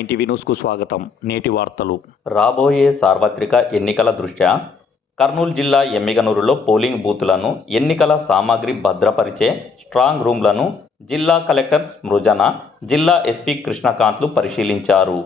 TV న్యూస్కు స్వాగతం. నేటి వార్తలు. రాబోయే సార్వత్రిక ఎన్నికల దృష్ట్యా కర్నూలు జిల్లా ఎమ్మిగనూరులో పోలింగ్ బూతులను ఎన్నికల సామాగ్రి భద్రపరిచే స్ట్రాంగ్ రూమ్లను జిల్లా కలెక్టర్ స్మృజన జిల్లా ఎస్పీ కృష్ణకాంత్లు పరిశీలించారు.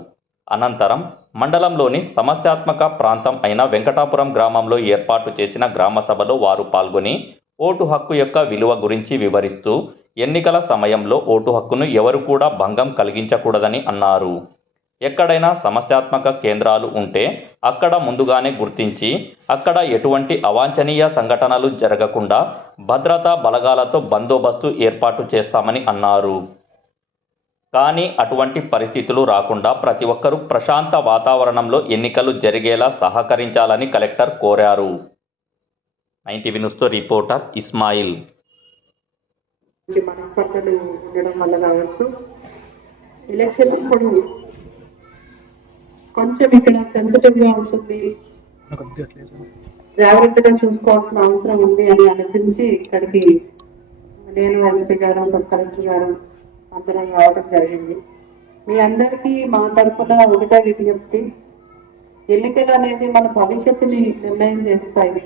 అనంతరం మండలంలోని సమస్యాత్మక ప్రాంతం అయిన వెంకటాపురం గ్రామంలో ఏర్పాటు చేసిన గ్రామ సభలో వారు పాల్గొని ఓటు హక్కు యొక్క విలువ గురించి వివరిస్తూ ఎన్నికల సమయంలో ఓటు హక్కును ఎవరు కూడా భంగం కలిగించకూడదని అన్నారు. ఎక్కడైనా సమస్యాత్మక కేంద్రాలు ఉంటే అక్కడ ముందుగానే గుర్తించి అక్కడ ఎటువంటి అవాంఛనీయ సంఘటనలు జరగకుండా భద్రతా బలగాలతో బందోబస్తు ఏర్పాటు చేస్తామని అన్నారు. కానీ అటువంటి పరిస్థితులు రాకుండా ప్రతి ఒక్కరూ ప్రశాంత వాతావరణంలో ఎన్నికలు జరిగేలా సహకరించాలని కలెక్టర్ కోరారు. నైన్టీవీ న్యూస్తో రిపోర్టర్ ఇస్మాయిల్. మనస్పర్ధలు ఉండడం వల్ల కావచ్చు. ఎలక్షన్ కొంచెం ఇక్కడ సెన్సిటివ్గా ఉంటుంది. జాగ్రత్తగా చూసుకోవాల్సిన అవసరం ఉంది అని అనిపించి ఇక్కడికి నేను ఎస్పీ గారు కలెక్టర్ గారు అందరం రావడం జరిగింది. మీ అందరికీ మా తరఫున ఒకటే విజ్ఞప్తి. ఎన్నికలు అనేది మన భవిష్యత్తుని నిర్ణయం చేస్తాయి.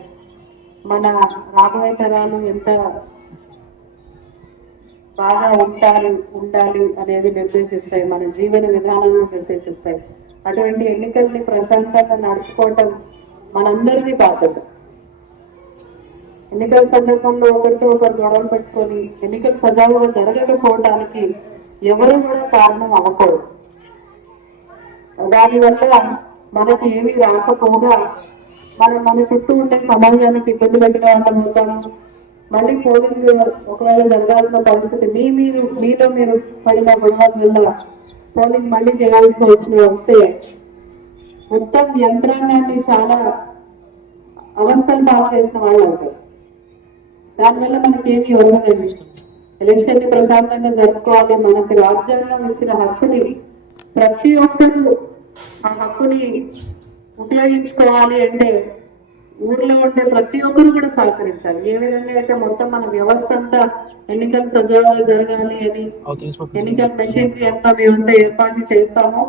మన రాబోయే తరాలు ఎంత బాగా ఉంటారు ఉండాలి అనేది నిర్దేశిస్తాయి. మన జీవన విధానాలను నిర్దేశిస్తాయి. అటువంటి ఎన్నికల్ని ప్రశాంతంగా నడుచుకోవటం మనందరిది బాధ్యత. ఎన్నికల సందర్భంలో ఒకరితో ఒకరు గొడవలు పెట్టుకొని ఎన్నికలు సజావుగా జరగకపోవడానికి ఎవరు కూడా కారణం అవ్వకూడదు. దానివల్ల మనకి ఏమీ రాకపోగా మనం మన చుట్టూ ఉండే సమాజానికి ఇబ్బంది పెట్టడం మళ్ళీ పోలింగ్ ఒకవేళ జరగాల్సిన పరిస్థితి మీ మీరు మీలో మీరు పడిన గొడవల వల్ల పోలింగ్ మళ్ళీ చేయాల్సి వచ్చిన వస్తే మొత్తం యంత్రాంగాన్ని చాలా అవస్థలు పాలు చేసిన వాళ్ళు అవుతారు. దానివల్ల మనకి ఏమి ఒరగదండి ఎలక్షన్ని ప్రశాంతంగా జరుపుకోవాలి. మనకి రాజ్యాంగం ఇచ్చిన హక్కుని ప్రతి ఒక్కరూ ఆ హక్కుని ఉపయోగించుకోవాలి అంటే ఊర్లో ఉండే ప్రతి ఒక్కరు కూడా సహకరించాలి. ఏ విధంగా అయితే మొత్తం మన వ్యవస్థ అంతా ఎన్నికలు సజావుగా జరగాలి అని ఎన్నికల మెషిన్ అంతా మేమంతా ఏర్పాటు చేస్తామో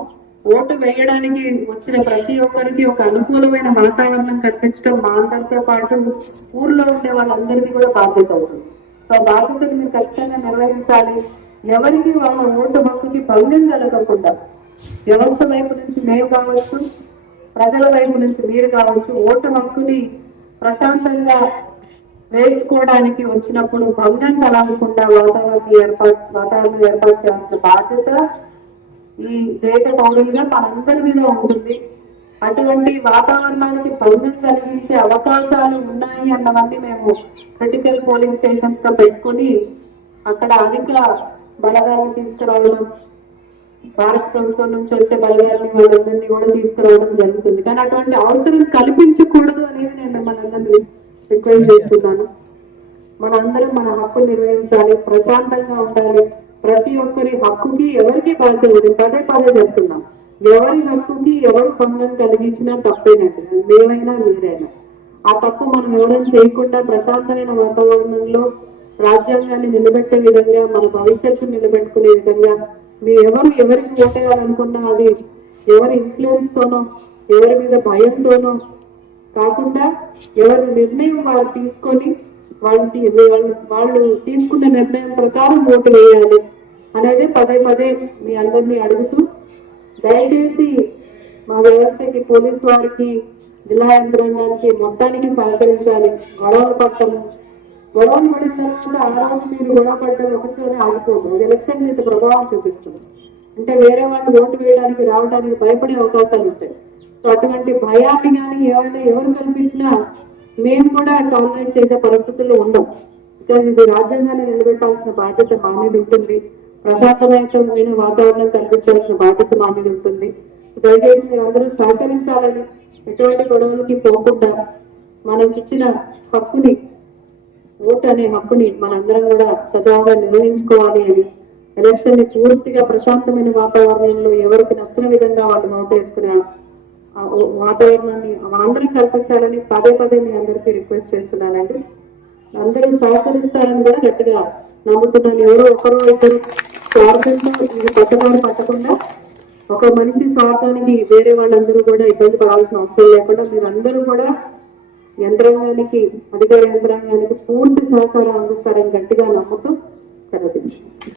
ఓటు వేయడానికి వచ్చిన ప్రతి ఒక్కరికి ఒక అనుకూలమైన వాతావరణం కల్పించడం మా అందరితో పాటు ఊర్లో ఉండే వాళ్ళందరికీ కూడా బాధ్యత అవుతుంది. సో బాధ్యతను మీరు ఖచ్చితంగా నిర్వహించాలి ఎవరికి వాళ్ళ ఓటు హక్కుకి భంగం కలగకుండా వ్యవస్థ వైపు నుంచి మేము కావచ్చు. ప్రజల వైపు నుంచి మీరు కావచ్చు ఓటు హక్కుని ప్రశాంతంగా వేసుకోవడానికి వచ్చినప్పుడు భంగం కలగకుండా వాతావరణం ఏర్పాటు వాతావరణం ఏర్పాటు చేయాల్సిన బాధ్యత ఈ దేశ పౌరులుగా మనందరి మీద ఉంటుంది. అటువంటి వాతావరణానికి భంగం కలిగించే అవకాశాలు ఉన్నాయి అన్నవన్నీ మేము క్రిటికల్ పోలింగ్ స్టేషన్స్గా పెట్టుకొని అక్కడ అధిక బలగాలను తీసుకురావడం భారత ప్రభుత్వం నుంచి వచ్చే బలగాలని వాళ్ళందరినీ కూడా తీసుకురావడం జరుగుతుంది. కానీ అటువంటి అవసరం కల్పించకూడదు అనేది నేను మిమ్మల్ని అందరినీ రిక్వెస్ట్ చేస్తున్నాను. మనందరం మన హక్కులు నిర్వహించాలి ప్రశాంతంగా ఉండాలి. ప్రతి ఒక్కరి హక్కుకి ఎవరికి బాధ్యత ఉంది? పదే పదే చెప్తున్నాం. ఎవరి హక్కుకి ఎవరు భంగం కలిగించినా తప్పేనట్టు మేమైనా మీరైనా. ఆ తప్పు మనం ఎవరైనా చేయకుండా ప్రశాంతమైన వాతావరణంలో రాజ్యాంగాన్ని నిలబెట్టే విధంగా మన భవిష్యత్తు నిలబెట్టుకునే విధంగా మీరు ఎవరు ఎవరికి ఓటేయాలనుకున్నా అది ఎవరి ఇన్ఫ్లుయెన్స్ తోనో ఎవరి మీద భయంతోనో కాకుండా ఎవరి నిర్ణయం వారు తీసుకొని వాళ్ళకి వాళ్ళు వాళ్ళు తీసుకున్న నిర్ణయం ప్రకారం ఓటు వేయాలి అనేది పదే పదే మీ అందరినీ అడుగుతూ దయచేసి మా వ్యవస్థకి పోలీస్ వారికి జిల్లా యంత్రాంగానికి మొత్తానికి సహకరించాలి. గొడవలు పక్కన గొడవలు పడిన తర్వాత ఆ రోజు మీరు గొడవ పడ్డం ఒకటితోనే ఆగిపోదు ఎలక్షన్ మీద ప్రభావం చూపిస్తుంది. అంటే వేరే వాళ్ళు ఓటు వేయడానికి రావడానికి భయపడే అవకాశాలు ఉంటాయి. సో అటువంటి భయాన్ని కానీ ఏమైనా ఎవరు కనిపించినా మేము కూడా టాలరేట్ చేసే పరిస్థితుల్లో ఉండం. బికాజ్ ఇది రాజ్యాంగాన్ని నిలబెట్టాల్సిన బాధ్యత మా మీద ఉంటుంది. ప్రశాంతమైన వాతావరణం కల్పించాల్సిన బాధ్యత మా మీద ఉంటుంది. దయచేసి మీరు అందరూ సహకరించాలని ఎటువంటి గొడవలకి పోకుండా మనకిచ్చిన హక్కుని ఓటు అనే హక్కుని మనందరం కూడా సజావుగా నిర్వహించుకోవాలి అని ఎలక్షన్ని పూర్తిగా ప్రశాంతమైన వాతావరణంలో ఎవరికి నచ్చిన విధంగా వాళ్ళు ఓటు వేసుకునే వాతావరణాన్ని మనందరం కల్పించాలని పదే పదే మీ అందరికీ రిక్వెస్ట్ చేస్తున్నానండి. అందరూ సహకరిస్తారని కూడా గట్టిగా నమ్ముతున్నాను. ఎవరో ఒకరు ఇద్దరు స్వార్థంతో ఇది కొత్తవారు పట్టకుండా ఒక మనిషి స్వార్థానికి వేరే వాళ్ళందరూ కూడా ఇబ్బంది పడాల్సిన అవసరం లేకుండా మీరు అందరూ కూడా యంత్రాంగానికి అధికార యంత్రాంగానికి పూర్తి సహకారం అందిస్తారని గట్టిగా నమ్ముతూ సెలవు